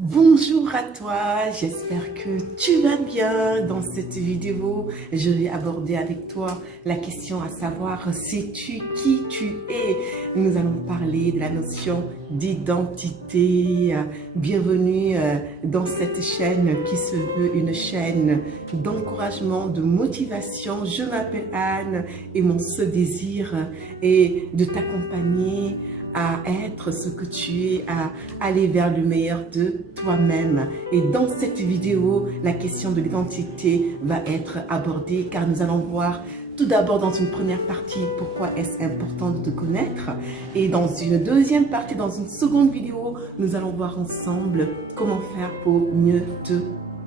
Bonjour à toi, j'espère que tu vas bien. Dans cette vidéo, je vais aborder avec toi la question à savoir, sais-tu qui tu es? Nous allons parler de la notion d'identité. Bienvenue dans cette chaîne qui se veut une chaîne d'encouragement, de motivation. Je m'appelle Anne et mon seul désir est de t'accompagner à être ce que tu es, à aller vers le meilleur de toi-même. Et dans cette vidéo, la question de l'identité va être abordée car nous allons voir tout d'abord dans une première partie pourquoi est-ce important de te connaître, et dans une deuxième partie, dans une seconde vidéo, nous allons voir ensemble comment faire pour mieux te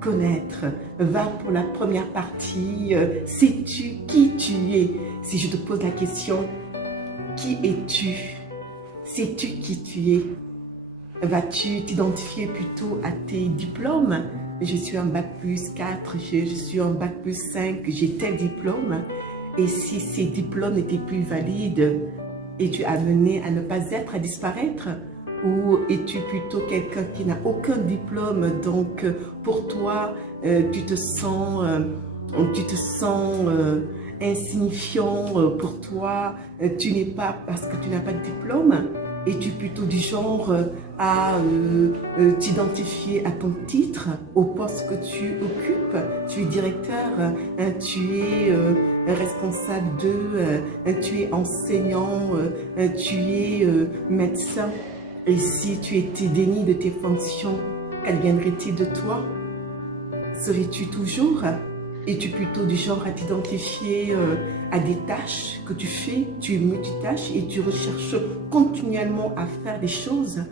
connaître. Va pour la première partie. Sais-tu qui tu es? Si je te pose la question, qui es-tu? Sais-tu qui tu es? Vas-tu t'identifier plutôt à tes diplômes? Je suis un bac plus 4, je suis un bac plus 5, j'ai tel diplôme. Et si ces diplômes n'étaient plus valides, es-tu amené à ne pas être, à disparaître? Ou es-tu plutôt quelqu'un qui n'a aucun diplôme, donc pour toi, tu te sens insignifiant, pour toi, tu n'es pas, parce que tu n'as pas de diplôme? Es-tu plutôt du genre à t'identifier à ton titre, au poste que tu occupes? Tu es directeur, tu es responsable de, tu es enseignant, tu es médecin. Et si tu étais déni de tes fonctions, qu'adviendrait-il de toi? Serais-tu toujours? Es-tu plutôt du genre à t'identifier à des tâches que tu fais? Tu es multitâche et tu recherches continuellement à faire des choses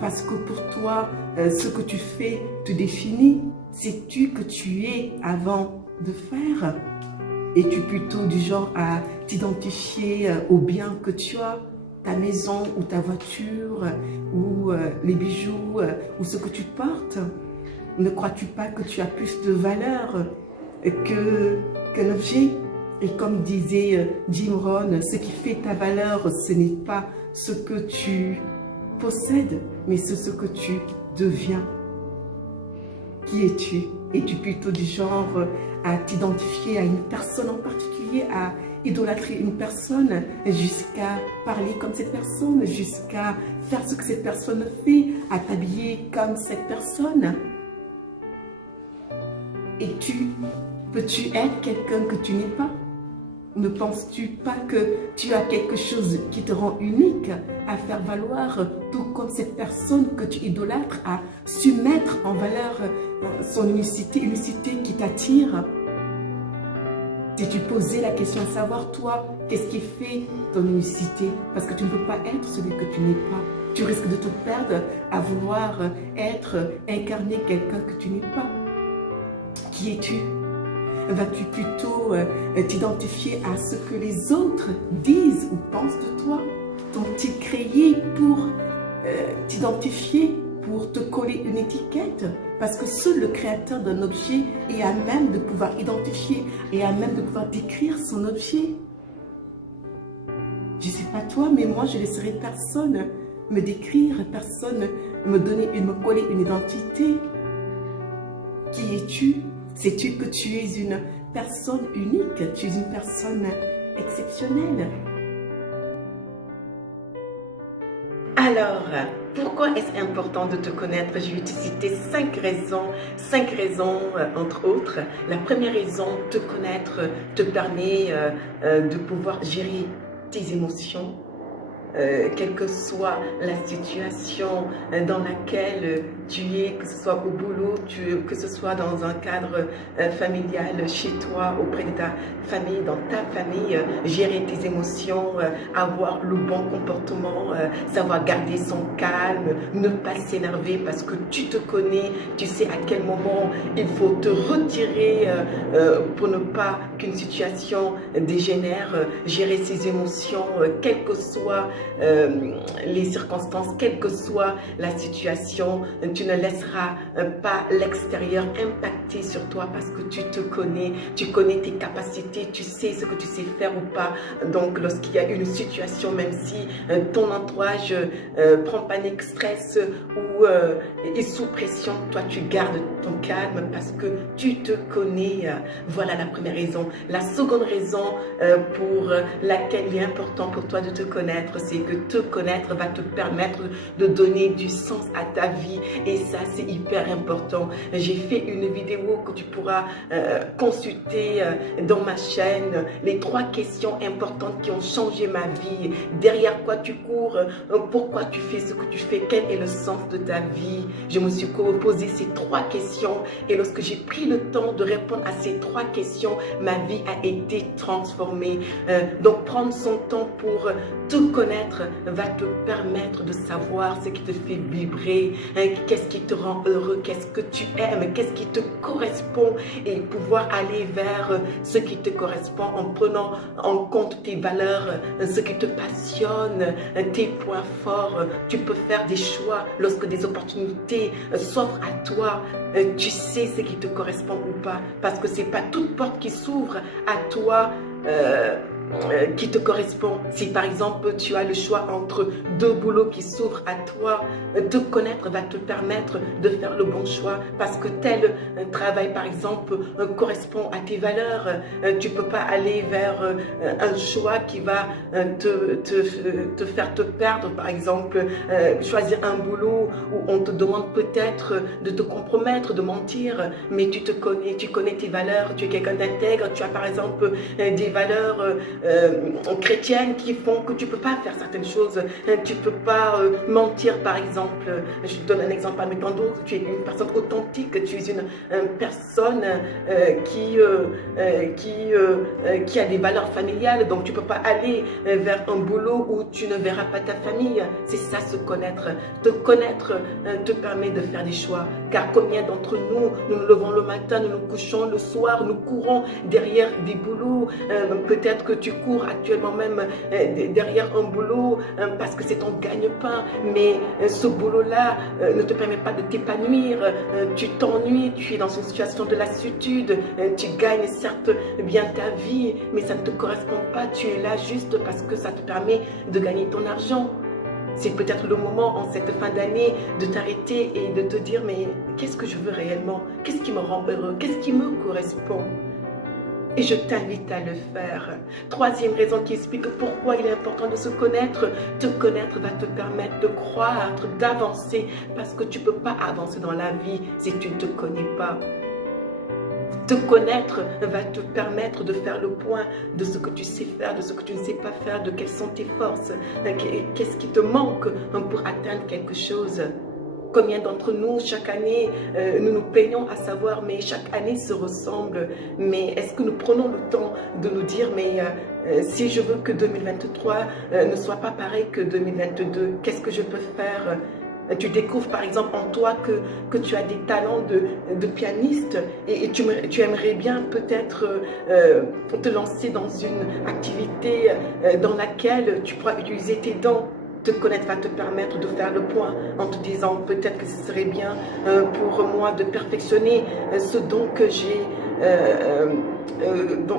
parce que pour toi, ce que tu fais te définit. Sais-tu que tu es avant de faire? Es-tu plutôt du genre à t'identifier aux biens que tu as, ta maison ou ta voiture ou les bijoux ou ce que tu portes? Ne crois-tu pas que tu as plus de valeur qu'un objet? Et comme disait Jim Rohn, ce qui fait ta valeur, ce n'est pas ce que tu possèdes, mais c'est ce que tu deviens. Qui es-tu? Es-tu plutôt du genre à t'identifier à une personne en particulier, à idolâtrer une personne jusqu'à parler comme cette personne, jusqu'à faire ce que cette personne fait, à t'habiller comme cette personne? Et peux-tu être quelqu'un que tu n'es pas? Ne penses-tu pas que tu as quelque chose qui te rend unique à faire valoir, tout comme cette personne que tu idolâtres a su mettre en valeur son unicité qui t'attire? Si tu posais la question de savoir, toi, qu'est-ce qui fait ton unicité? Parce que tu ne peux pas être celui que tu n'es pas. Tu risques de te perdre à vouloir incarner quelqu'un que tu n'es pas. Qui es-tu? Vas-tu plutôt t'identifier à ce que les autres disent ou pensent de toi? T'ont-ils créé pour t'identifier, pour te coller une étiquette? Parce que seul le créateur d'un objet est à même de pouvoir identifier et à même de pouvoir décrire son objet. Je ne sais pas toi, mais moi je ne laisserai personne me décrire, personne me coller une identité. Qui es-tu? Sais-tu que tu es une personne unique, tu es une personne exceptionnelle? Alors, pourquoi est-ce important de te connaître? Je vais te citer 5 raisons entre autres. La première raison, te connaître te permet de pouvoir gérer tes émotions. Quelle que soit la situation dans laquelle tu es, que ce soit au boulot, que ce soit dans un cadre familial, chez toi, auprès de ta famille, dans ta famille, gérer tes émotions, avoir le bon comportement, savoir garder son calme, ne pas s'énerver parce que tu te connais, tu sais à quel moment il faut te retirer pour ne pas qu'une situation dégénère, gérer ses émotions, quelle que soit les circonstances, quelle que soit la situation, tu ne laisseras pas l'extérieur impacter sur toi parce que tu connais tes capacités, tu sais ce que tu sais faire ou pas. Donc lorsqu'il y a une situation, même si ton entourage prend panique, stress ou est sous pression, toi tu gardes ton calme parce que tu te connais. Voilà la première raison. La seconde raison pour laquelle il est important pour toi de te connaître, c'est que te connaître va te permettre de donner du sens à ta vie et ça c'est hyper important. J'ai fait une vidéo que tu pourras consulter dans ma chaîne, les 3 questions importantes qui ont changé ma vie, derrière quoi tu cours, pourquoi tu fais ce que tu fais, quel est le sens de ta vie. Je me suis posé ces 3 questions et lorsque j'ai pris le temps de répondre à ces 3 questions, ma vie a été transformée. Donc prendre son temps pour te connaître va te permettre de savoir ce qui te fait vibrer, qu'est-ce qui te rend heureux, qu'est-ce que tu aimes, qu'est-ce qui te correspond et pouvoir aller vers ce qui te correspond en prenant en compte tes valeurs, ce qui te passionne, tes points forts. Tu peux faire des choix lorsque des opportunités s'offrent à toi. Tu sais ce qui te correspond ou pas parce que c'est pas toute porte qui s'ouvre à toi qui te correspond. Si par exemple tu as le choix entre 2 boulots qui s'ouvrent à toi, te connaître va te permettre de faire le bon choix parce que tel travail par exemple correspond à tes valeurs. Tu peux pas aller vers un choix qui va te faire te perdre, par exemple choisir un boulot où on te demande peut-être de te compromettre, de mentir, mais tu te connais, tu connais tes valeurs, tu es quelqu'un d'intègre, tu as par exemple des valeurs chrétiennes qui font que tu ne peux pas faire certaines choses, tu ne peux pas mentir par exemple. Je te donne un exemple parmi tant d'autres. Tu es une personne authentique, tu es une personne qui a des valeurs familiales, donc tu ne peux pas aller vers un boulot où tu ne verras pas ta famille. C'est ça, se connaître. Te connaître te permet de faire des choix, car combien d'entre nous, nous nous levons le matin, nous nous couchons le soir, nous courons derrière des boulots, peut-être que tu cours actuellement même derrière un boulot parce que c'est ton gagne-pain, mais ce boulot-là ne te permet pas de t'épanouir, tu t'ennuies, tu es dans une situation de lassitude, tu gagnes certes bien ta vie, mais ça ne te correspond pas, tu es là juste parce que ça te permet de gagner ton argent. C'est peut-être le moment en cette fin d'année de t'arrêter et de te dire mais qu'est-ce que je veux réellement? Qu'est-ce qui me rend heureux? Qu'est-ce qui me correspond? Et je t'invite à le faire. 3e raison qui explique pourquoi il est important de se connaître. Te connaître va te permettre de croître, d'avancer, parce que tu ne peux pas avancer dans la vie si tu ne te connais pas. Te connaître va te permettre de faire le point de ce que tu sais faire, de ce que tu ne sais pas faire, de quelles sont tes forces, qu'est-ce qui te manque pour atteindre quelque chose. Combien d'entre nous, chaque année, nous nous peignons à savoir, mais chaque année se ressemble. Mais est-ce que nous prenons le temps de nous dire, mais si je veux que 2023 ne soit pas pareil que 2022, qu'est-ce que je peux faire? Tu découvres par exemple en toi que tu as des talents de pianiste et tu aimerais bien peut-être te lancer dans une activité dans laquelle tu pourras utiliser tes dons. Te connaître va te permettre de faire le point en te disant peut-être que ce serait bien pour moi de perfectionner ce don que j'ai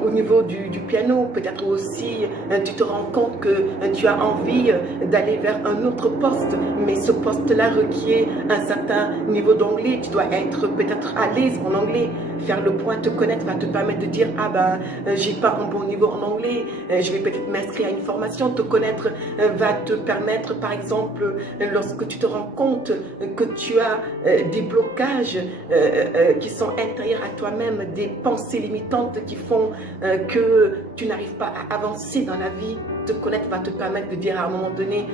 au niveau du piano. Peut-être aussi tu te rends compte que tu as envie d'aller vers un autre poste, mais ce poste-là requiert un certain niveau d'anglais. Tu dois être peut-être à l'aise en anglais. Faire le point, te connaître va te permettre de dire ah ben j'ai pas un bon niveau en anglais, je vais peut-être m'inscrire à une formation. Te connaître va te permettre par exemple lorsque tu te rends compte que tu as des blocages qui sont intérieurs à toi-même, des pensées limitantes qui font que tu n'arrives pas à avancer dans la vie. Te connaître va te permettre de dire à un moment donné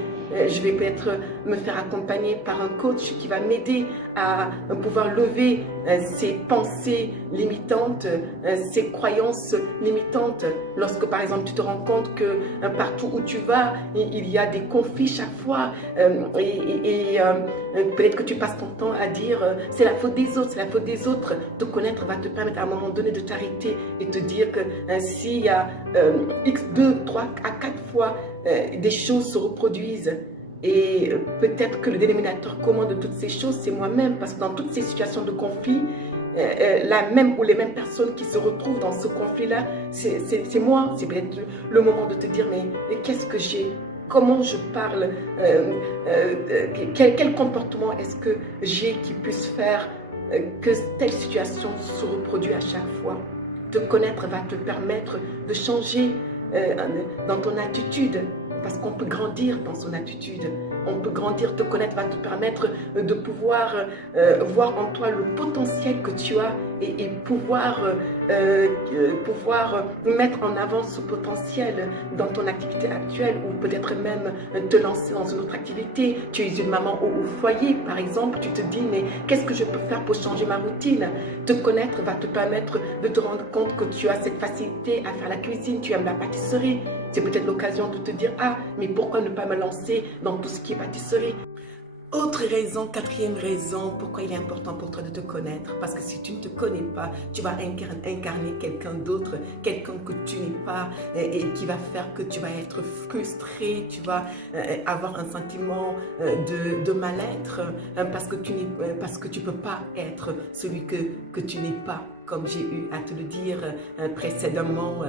je vais peut-être me faire accompagner par un coach qui va m'aider à pouvoir lever ces pensées limitantes, ces croyances limitantes. Lorsque par exemple tu te rends compte que partout où tu vas, il y a des conflits chaque fois peut-être que tu passes ton temps à dire c'est la faute des autres, c'est la faute des autres. Te connaître va te permettre à un moment donné de t'arrêter et te dire que s'il y a X, 2, 3 à 4 fois des choses se reproduisent. Et peut-être que le dénominateur commun de toutes ces choses, c'est moi-même, parce que dans toutes ces situations de conflit, la même ou les mêmes personnes qui se retrouvent dans ce conflit-là, c'est moi. C'est peut-être le moment de te dire, mais qu'est-ce que j'ai? Comment je parle? Quel comportement est-ce que j'ai qui puisse faire que telle situation se reproduit à chaque fois? Te connaître va te permettre de changer dans ton attitude, parce qu'on peut grandir dans son attitude. On peut grandir, te connaître va te permettre de pouvoir voir en toi le potentiel que tu as et pouvoir mettre en avant ce potentiel dans ton activité actuelle ou peut-être même te lancer dans une autre activité. Tu es une maman au foyer, par exemple, tu te dis, mais qu'est-ce que je peux faire pour changer ma routine? Te connaître va te permettre de te rendre compte que tu as cette facilité à faire la cuisine, tu aimes la pâtisserie. C'est peut-être l'occasion de te dire, ah, mais pourquoi ne pas me lancer dans tout ce qui est pâtisserie? Autre raison, quatrième raison, pourquoi il est important pour toi de te connaître. Parce que si tu ne te connais pas, tu vas incarner quelqu'un d'autre, quelqu'un que tu n'es pas et qui va faire que tu vas être frustré, tu vas avoir un sentiment de mal-être parce que tu ne peux pas être celui que tu n'es pas. Comme j'ai eu à te le dire précédemment,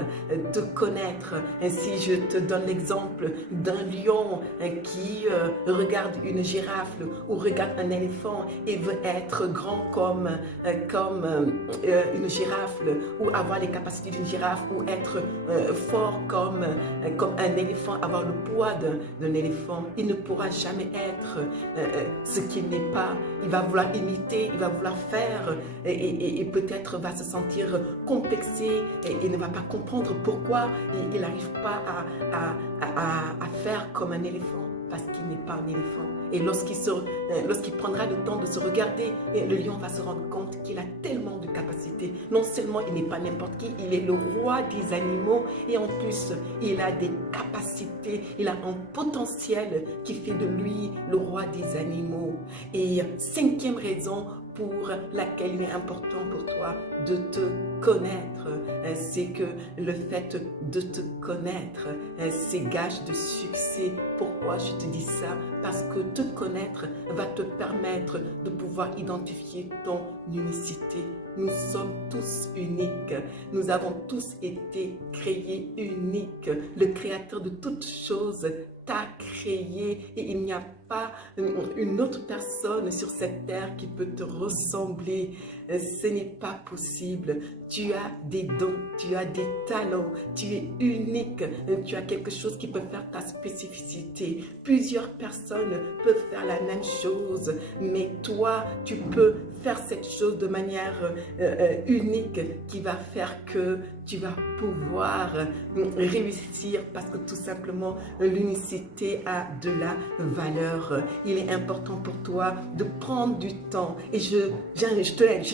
te connaître. Si je te donne l'exemple d'un lion qui regarde une girafe ou regarde un éléphant et veut être grand comme une girafe ou avoir les capacités d'une girafe ou être fort comme un éléphant, avoir le poids d'un éléphant, il ne pourra jamais être ce qu'il n'est pas. Il va vouloir imiter, il va vouloir faire et peut-être va se sentir complexé et ne va pas comprendre pourquoi il n'arrive pas à faire comme un éléphant, parce qu'il n'est pas un éléphant. Et lorsqu'il prendra le temps de se regarder, le lion va se rendre compte qu'il a tellement de capacités. Non seulement il n'est pas n'importe qui, il est le roi des animaux et en plus il a des capacités, il a un potentiel qui fait de lui le roi des animaux. Et cinquième raison pour laquelle il est important pour toi de te connaître, c'est que le fait de te connaître, c'est gage de succès. Pourquoi je te dis ça? Parce que te connaître va te permettre de pouvoir identifier ton unicité. Nous sommes tous uniques. Nous avons tous été créés uniques. Le créateur de toutes choses t'a créé et il n'y a pas une autre personne sur cette terre qui peut te ressembler. Ce n'est pas possible. Tu as des dons, tu as des talents, tu es unique, tu as quelque chose qui peut faire ta spécificité. Plusieurs personnes peuvent faire la même chose, mais toi, tu peux faire cette chose de manière unique qui va faire que tu vas pouvoir réussir parce que tout simplement l'unicité a de la valeur. Il est important pour toi de prendre du temps et je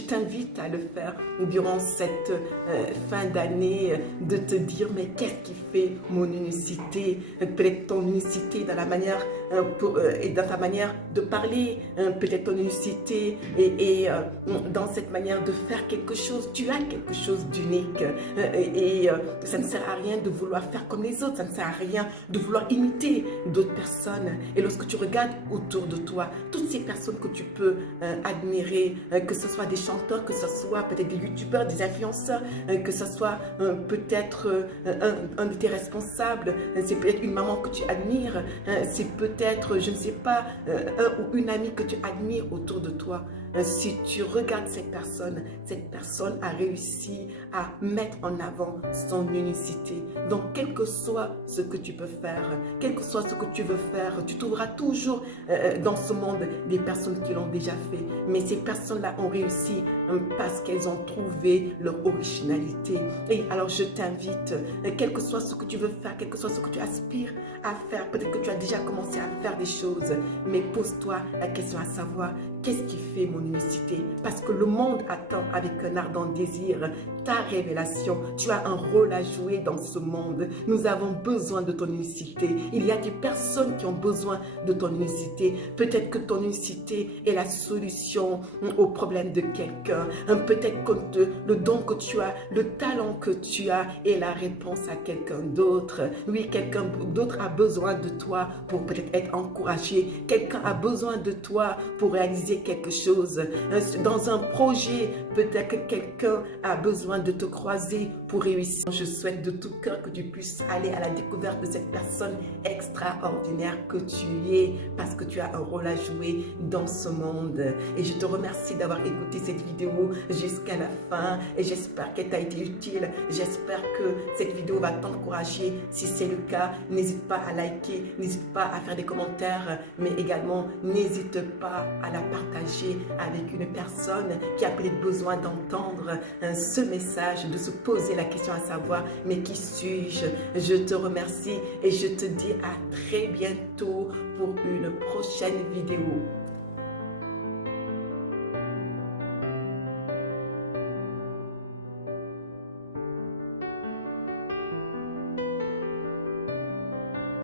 t'invite à le faire durant cette fin d'année, de te dire mais qu'est-ce qui fait mon unicité? Peut-être ton unicité dans la manière et dans ta manière de parler, peut-être ton unicité et dans cette manière de faire quelque chose. Tu as quelque chose d'unique et ça ne sert à rien de vouloir faire comme les autres, ça ne sert à rien de vouloir imiter d'autres personnes. Et lorsque tu regardes autour de toi, toutes ces personnes que tu peux admirer, que ce soit des chanteurs, que ce soit peut-être des youtubeurs, des influenceurs, que ce soit peut-être un de tes responsables, c'est peut-être une maman que tu admires, c'est peut-être, je ne sais pas, un ou une amie que tu admires autour de toi. Si tu regardes cette personne a réussi à mettre en avant son unicité. Donc, quel que soit ce que tu peux faire, quel que soit ce que tu veux faire, tu trouveras toujours dans ce monde des personnes qui l'ont déjà fait. Mais ces personnes-là ont réussi parce qu'elles ont trouvé leur originalité. Et alors, je t'invite, quel que soit ce que tu veux faire, quel que soit ce que tu aspires à faire, peut-être que tu as déjà commencé à faire des choses, mais pose-toi la question à savoir Qu'est-ce qui fait mon unicité? Parce que le monde attend avec un ardent désir ta révélation. Tu as un rôle à jouer dans ce monde. Nous avons besoin de ton unicité. Il y a des personnes qui ont besoin de ton unicité. Peut-être que ton unicité est la solution au problème de quelqu'un. Peut-être que le don que tu as, le talent que tu as est la réponse à quelqu'un d'autre. Oui, quelqu'un d'autre a besoin de toi pour peut-être être encouragé. Quelqu'un a besoin de toi pour réaliser quelque chose. Dans un projet, peut-être que quelqu'un a besoin de te croiser pour réussir. Je souhaite de tout cœur que tu puisses aller à la découverte de cette personne extraordinaire que tu es, parce que tu as un rôle à jouer dans ce monde. Et je te remercie d'avoir écouté cette vidéo jusqu'à la fin et j'espère qu'elle t'a été utile. J'espère que cette vidéo va t'encourager. Si c'est le cas, n'hésite pas à liker, n'hésite pas à faire des commentaires, mais également n'hésite pas à la partager avec une personne qui a peut-être besoin d'entendre ce message, de se poser la question à savoir, mais qui suis-je? Je te remercie et je te dis à très bientôt pour une prochaine vidéo.